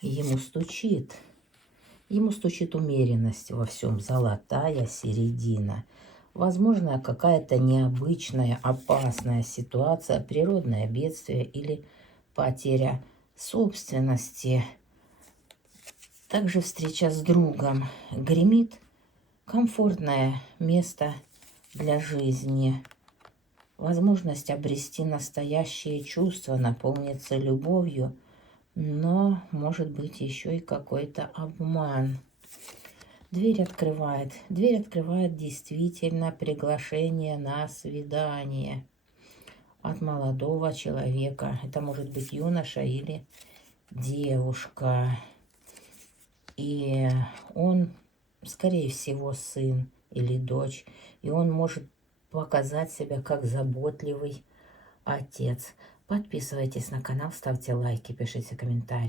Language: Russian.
ему стучит. Ему стучит умеренность во всем, золотая середина. Возможно, какая-то необычная, опасная ситуация, природное бедствие или потеря собственности. Также встреча с другом. Гремит комфортное место для жизни. Возможность обрести настоящие чувства, наполниться любовью, но может быть еще и какой-то обман. Дверь открывает. Дверь открывает действительно приглашение на свидание от молодого человека. Это может быть юноша или девушка. И он, скорее всего, сын или дочь. И он может показать себя как заботливый отец. Подписывайтесь на канал, ставьте лайки, пишите комментарии.